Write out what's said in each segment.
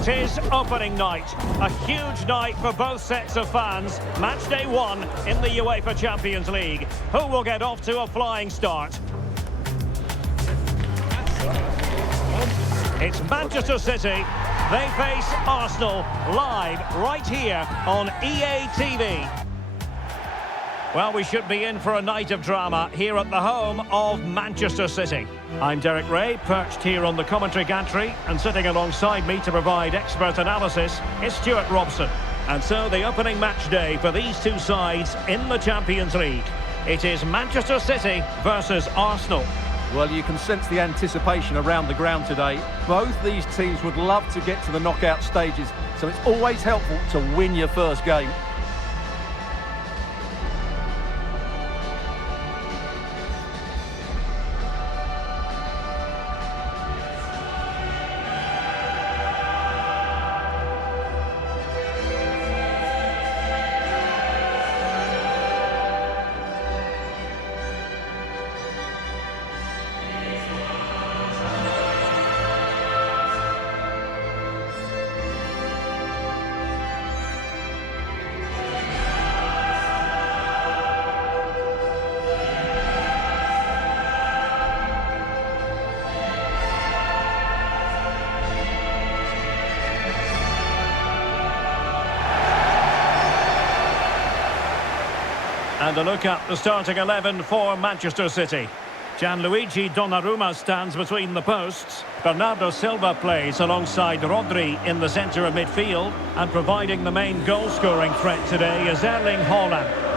It is opening night, a huge night for both sets of fans. Match day one in the UEFA Champions League. Who will get off to a flying start? It's Manchester City. They face Arsenal live right here on EA TV. Well, we should be in for a night of drama here at the home of Manchester City. I'm Derek Ray, perched here on the commentary gantry, and sitting alongside me to provide expert analysis is Stuart Robson. And so the opening match day for these two sides in the Champions League. It is Manchester City versus Arsenal. Well, you can sense the anticipation around the ground today. Both these teams would love to get to the knockout stages, so it's always helpful to win your first game. And a look at the starting 11 for Manchester City. Gianluigi Donnarumma stands between the posts. Bernardo Silva plays alongside Rodri in the centre of midfield. And providing the main goal-scoring threat today is Erling Haaland.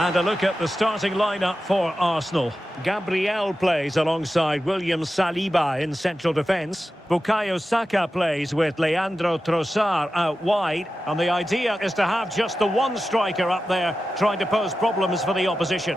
And a look at the starting lineup for Arsenal. Gabriel plays alongside William Saliba in central defence. Bukayo Saka plays with Leandro Trossard out wide. And the idea is to have just the one striker up there trying to pose problems for the opposition.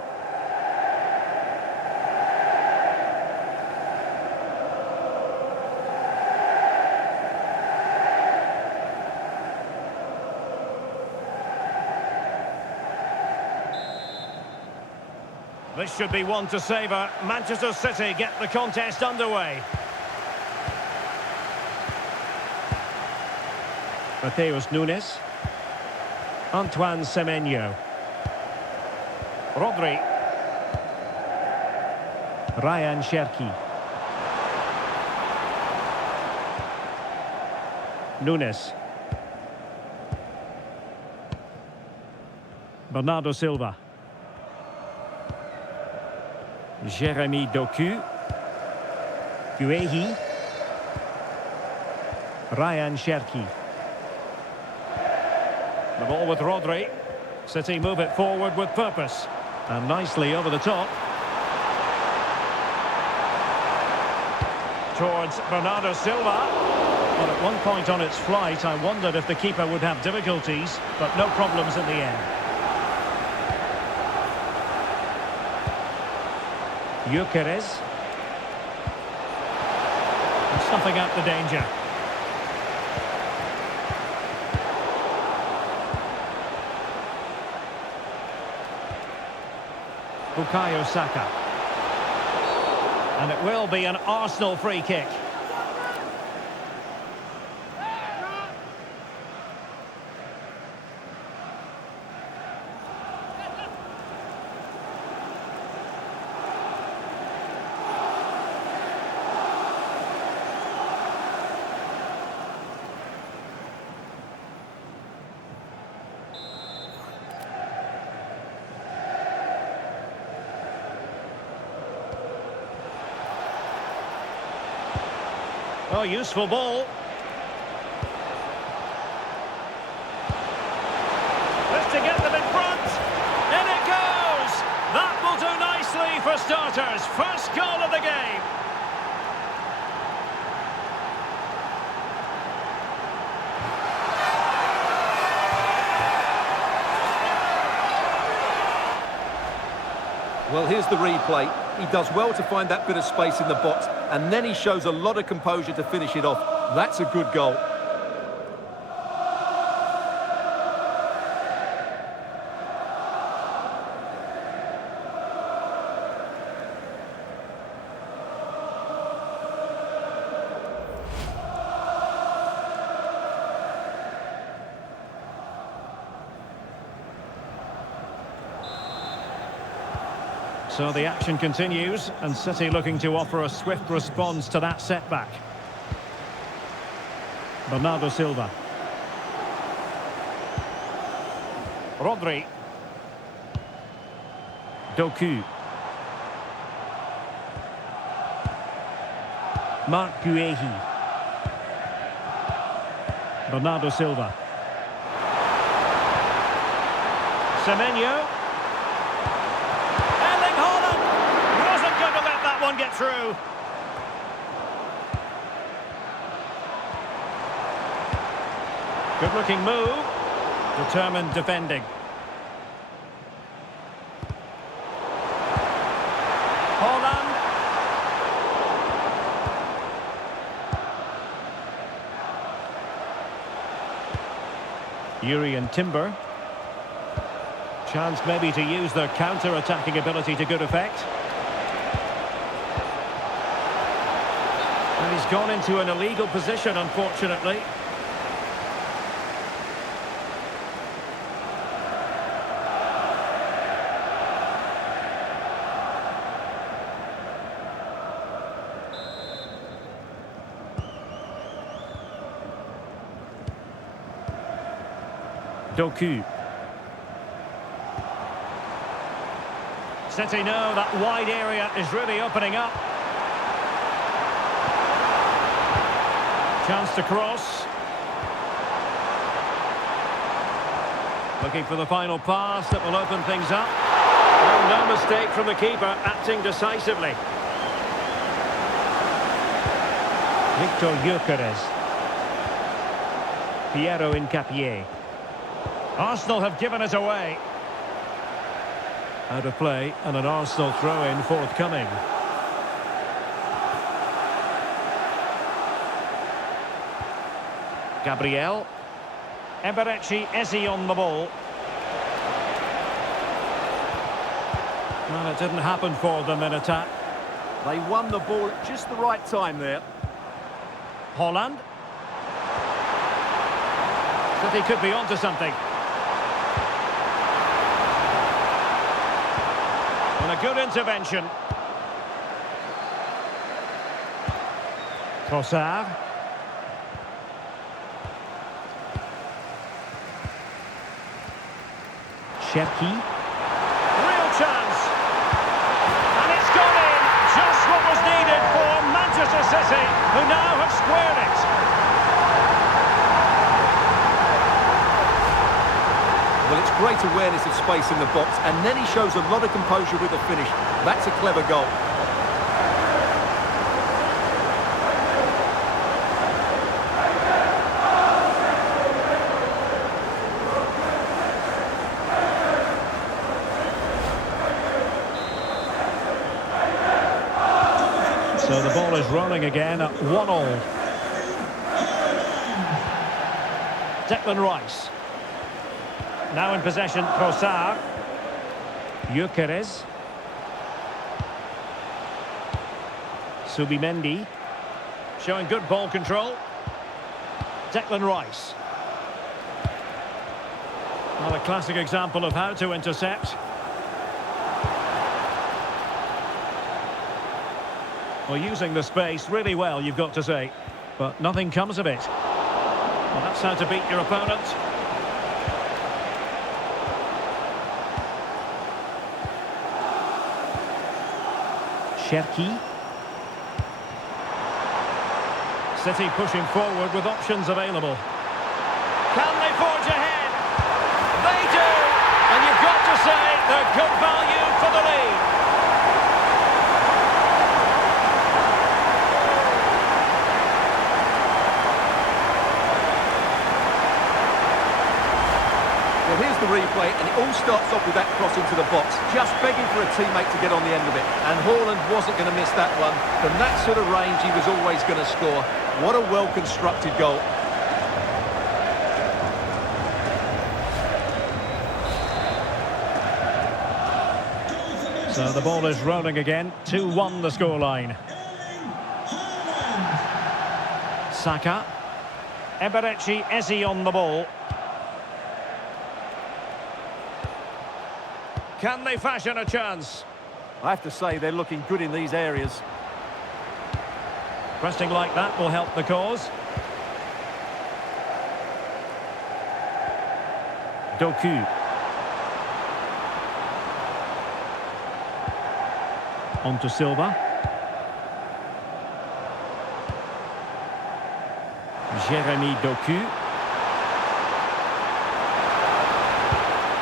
This should be one to savour. Manchester City get the contest underway. Mateus Nunes. Antoine Semenyo. Rodri. Ryan Cherki. Nunes. Bernardo Silva. Jeremy Doku. Guehi. Ryan Cherki. The ball with Rodri. City move it forward with purpose. And nicely over the top. Towards Bernardo Silva. Well, at one point on its flight, I wondered if the keeper would have difficulties, but no problems in the end. Gyökeres. Stuffing out the danger. Bukayo Saka. And it will be an Arsenal free kick. Oh, useful ball. This to get them in front. In it goes. That will do nicely for starters. First goal of the game. Well, here's the replay. He does well to find that bit of space in the box, and then he shows a lot of composure to finish it off. That's a good goal. So the action continues, and City looking to offer a swift response to that setback. Bernardo Silva. Rodri. Doku. Marc Guehi. Bernardo Silva. Semenyo. One get through. Good looking move. Determined defending. Holland. Yuri and Timber. Chance maybe to use their counter-attacking ability to good effect. And he's gone into an illegal position, unfortunately. Doku. City know that wide area is really opening up. Chance to cross. Looking for the final pass that will open things up. Oh, no mistake from the keeper, acting decisively. Victor Gyökeres. Piero Hincapié. Arsenal have given it away. Out of play, and an Arsenal throw-in forthcoming. Gabriel. Eberechi Eze on the ball. Well, it didn't happen for them in attack. They won the ball at just the right time there. Holland. City could be onto something. And a good intervention. Trossard. Cherki. Real chance. And it's gone in. Just what was needed for Manchester City, who now have squared it. Well, it's great awareness of space in the box, and then he shows a lot of composure with the finish. That's a clever goal. So the ball is rolling again at 1-1. Declan Rice. Now in possession, Trossard. Gyökeres. Subimendi. Showing good ball control. Declan Rice. Well, a classic example of how to intercept. Well, using the space really well, you've got to say. But nothing comes of it. Well, that's how to beat your opponent. Cherki. City pushing forward with options available. Can they forge ahead? They do! And you've got to say they're good value for the lead. Well, here's the replay, and it all starts off with that cross into the box, just begging for a teammate to get on the end of it. And Haaland wasn't going to miss that one. From that sort of range, he was always going to score. What a well-constructed goal. So the ball is rolling again. 2-1 the scoreline. Saka. Eberechi Eze on the ball. Can they fashion a chance? I have to say, they're looking good in these areas. Pressing like that will help the cause. Doku. On to Silva. Jeremy Doku.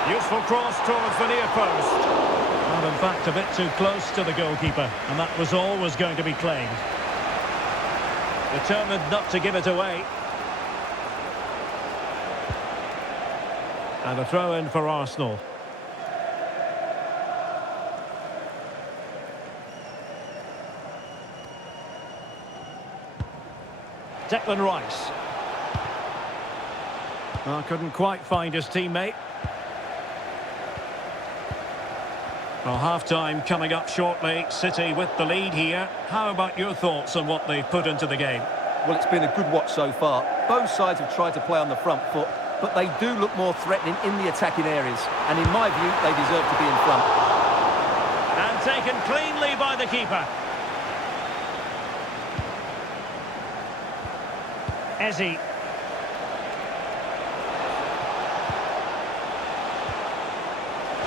Useful cross towards the near post. Well, in fact, a bit too close to the goalkeeper, and that was always going to be claimed. Determined not to give it away. And a throw-in for Arsenal. Declan Rice. Oh, couldn't quite find his teammate. Well, half-time coming up shortly. City with the lead here. How about your thoughts on what they've put into the game? Well, it's been a good watch so far. Both sides have tried to play on the front foot, but they do look more threatening in the attacking areas. And in my view, they deserve to be in front. And taken cleanly by the keeper. Eze.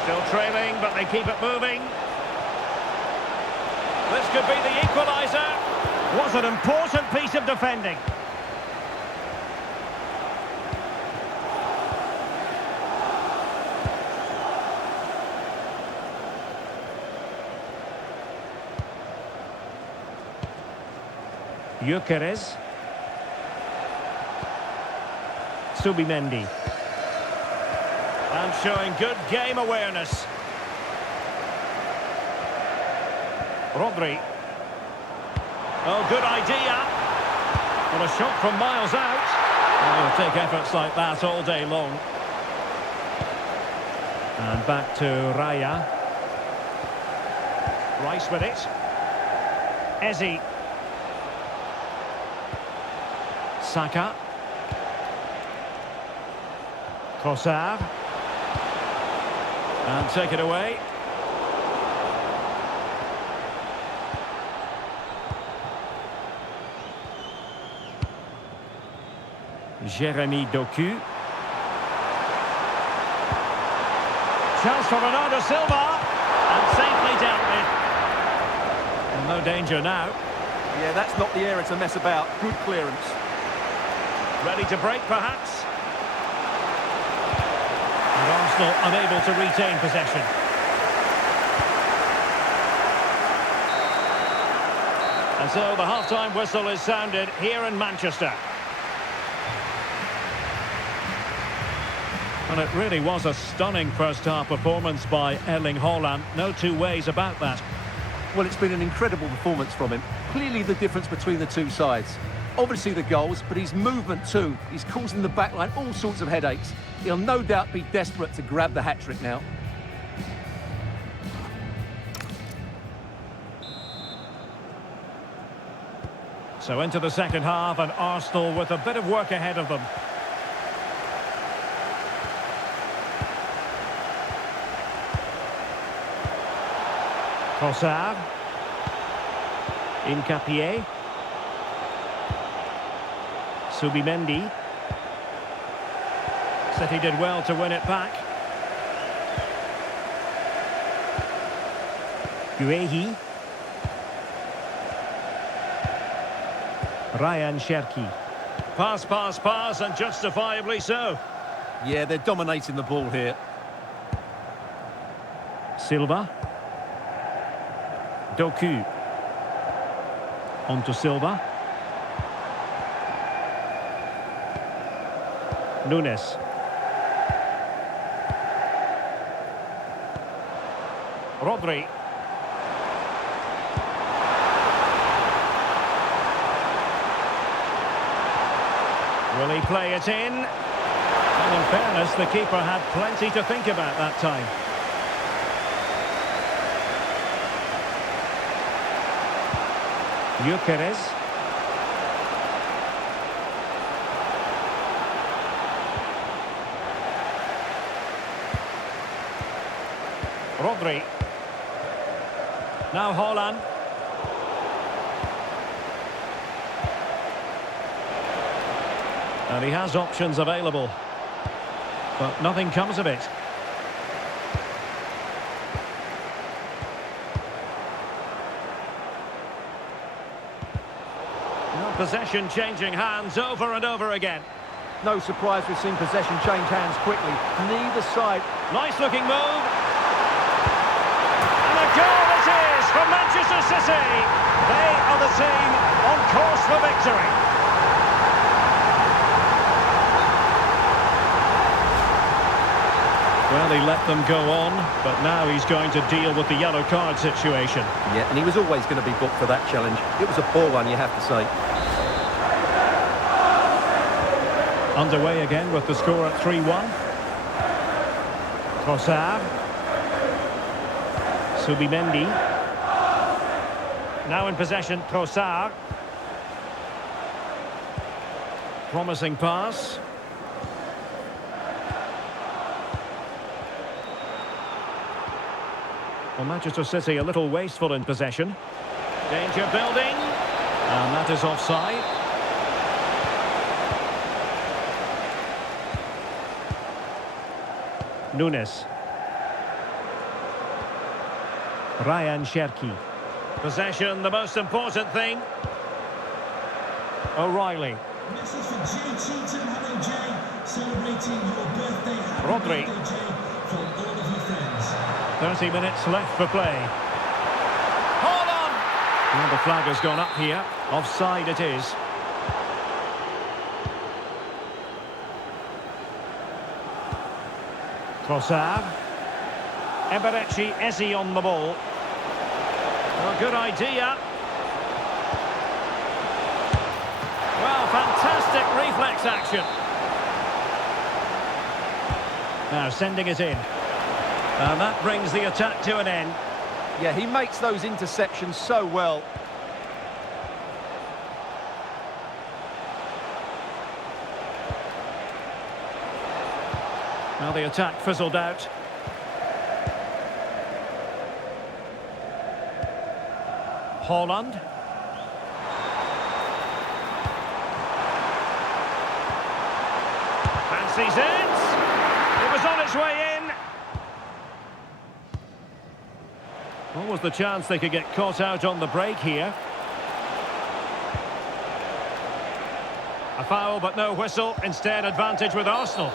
Still trailing, but they keep it moving. This could be the equaliser. Was an important piece of defending. Gyökeres. Subimendi. And showing good game awareness. Rodri. Oh, good idea. Well, a shot from miles out. And he'll take efforts like that all day long. And back to Raya. Rice with it. Eze. Saka. Trossard. And take it away. Jeremy Doku. Chance for Bernardo Silva. And safely dealt with. And no danger now. Yeah, that's not the area to mess about. Good clearance. Ready to break, perhaps. And Arsenal unable to retain possession. And so the half-time whistle is sounded here in Manchester. And it really was a stunning first-half performance by Erling Haaland. No two ways about that. Well, it's been an incredible performance from him. Clearly the difference between the two sides. Obviously the goals, but his movement too. He's causing the backline all sorts of headaches. He'll no doubt be desperate to grab the hat-trick now. So into the second half, and Arsenal with a bit of work ahead of them. Trossard. Incapié. Subimendi. City did well to win it back. Guehi. Ryan Cherki. Pass, pass, pass, and justifiably so. Yeah, they're dominating the ball here. Silva. Doku. On to Silva. Nunes. Rodri. Will he play it in? Well, in fairness, the keeper had plenty to think about that time. Gyökeres. Rodri. Now Haaland. And he has options available, but nothing comes of it. Well, possession changing hands over and over again. No surprise we've seen possession change hands quickly. Neither side. Nice looking move. And a goal it is for Manchester City. They are the team on course for victory. Well, he let them go on, but now he's going to deal with the yellow card situation. Yeah, and he was always going to be booked for that challenge. It was a poor one, you have to say. Underway again with the score at 3-1. Trossard. Subimendi. Now in possession, Trossard. Promising pass. Well, Manchester City a little wasteful in possession. Danger building. And that is offside. Nunes. Ryan Cherki. Possession, the most important thing. O'Reilly. Message for Jay Cheatham. Hello, Jay. Celebrating your birthday. Happy Rodri. birthday, Jay, from all of your friends. 30 minutes left for play. Hold on! Well, the flag has gone up here. Offside it is. Trossard. Eberechi Eze on the ball. Well, good idea. Well, fantastic reflex action. Now sending it in. And that brings the attack to an end. Yeah, he makes those interceptions so well. Now the attack fizzled out. Haaland. Fancies it. It was on its way in. What was the chance they could get caught out on the break here? A foul, but no whistle. Instead, advantage with Arsenal.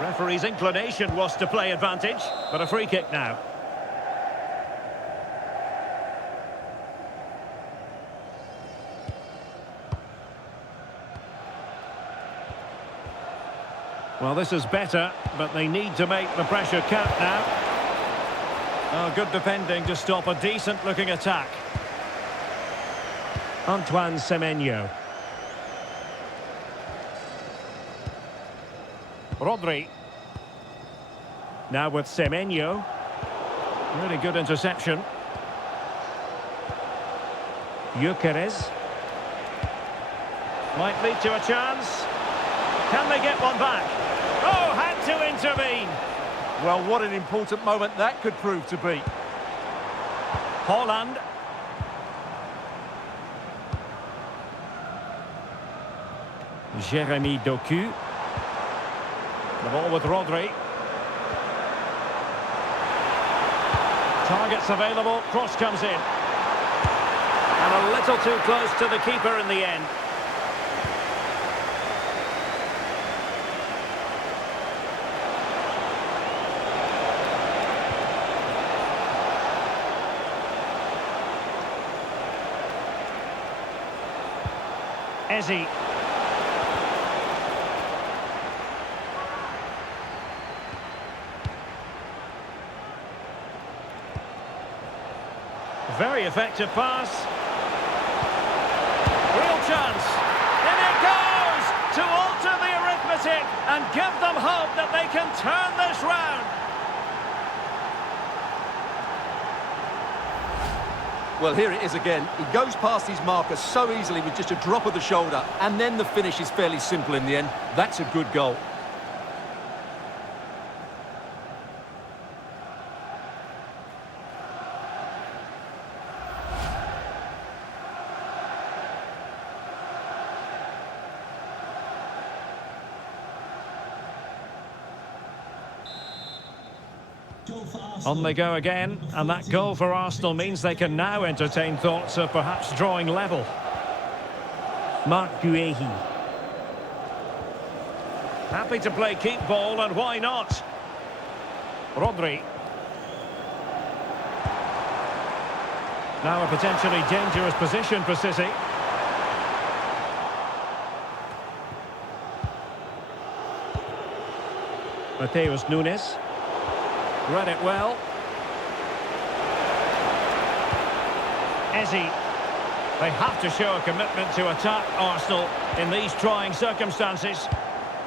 Referee's inclination was to play advantage, but a free kick now. Well, this is better, but they need to make the pressure count now. Oh, good defending to stop a decent-looking attack. Antoine Semenyo. Rodri. Now with Semenyo. Really good interception. Gyökeres. Might lead to a chance. Can they get one back? Oh, had to intervene. Well, what an important moment that could prove to be. Haaland. Jeremy Doku. The ball with Rodri. Targets available, cross comes in. And a little too close to the keeper in the end. Eze. Very effective pass. Real chance. In it goes to alter the arithmetic and give them hope that they can turn this round. Well, here it is again. He goes past his marker so easily with just a drop of the shoulder, and then the finish is fairly simple in the end. That's a good goal. On they go again, and that goal for Arsenal means they can now entertain thoughts of perhaps drawing level. Marc Guéhi. Happy to play keep ball, and why not? Rodri. Now a potentially dangerous position for City. Mateus Nunes. Read it well. Eze. They have to show a commitment to attack Arsenal in these trying circumstances.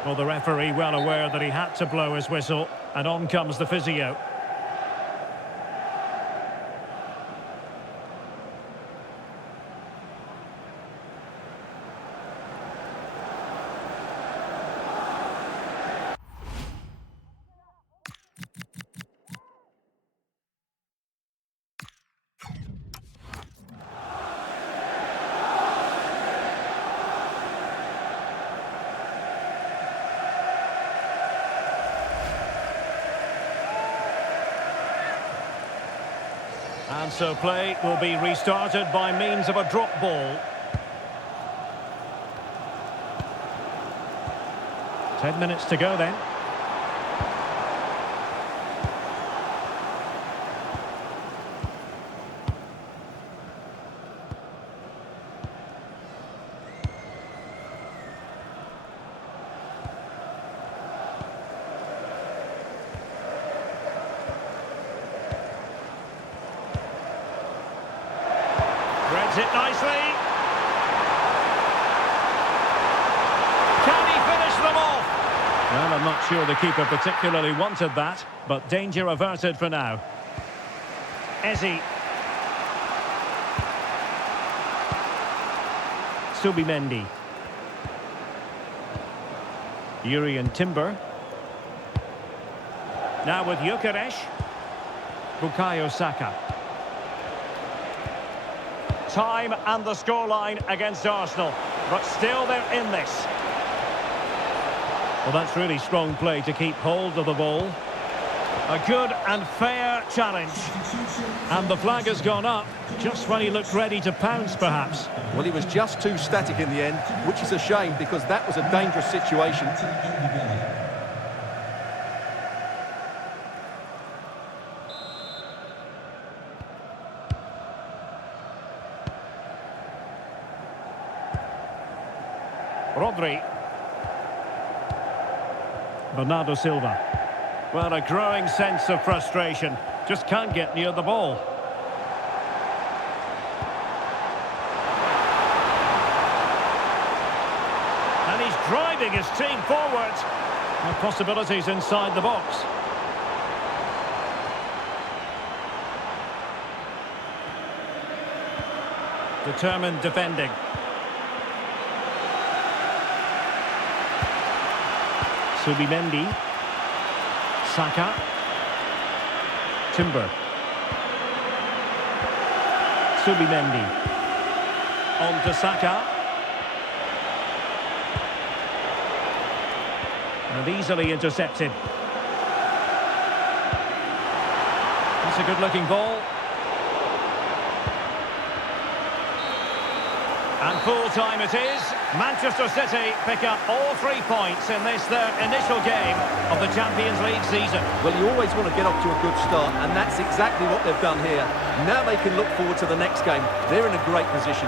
Well, the referee well aware that he had to blow his whistle, and on comes the physio. And so play will be restarted by means of a drop ball. 10 minutes to go then. Reads it nicely. Can he finish them off? Well, I'm not sure the keeper particularly wanted that, but danger averted for now. Eze. Subimendi. Jurrien Timber. Now with Gyökeres. Bukayo Saka. Time and the scoreline against Arsenal, but still they're in this. Well, that's really strong play to keep hold of the ball. A good and fair challenge. And the flag has gone up just when he looked ready to pounce, perhaps. Well, he was just too static in the end, which is a shame because that was a dangerous situation. Rodri. Bernardo Silva. Well, a growing sense of frustration. Just can't get near the ball. And he's driving his team forward. And possibilities inside the box. Determined defending. Subimendi. Saka. Timber. Subimendi. On to Saka. And easily intercepted. That's a good-looking ball. And full time it is. Manchester City pick up all 3 points in this their initial game of the Champions League season. Well, you always want to get off to a good start, and that's exactly what they've done here. Now they can look forward to the next game. They're in a great position.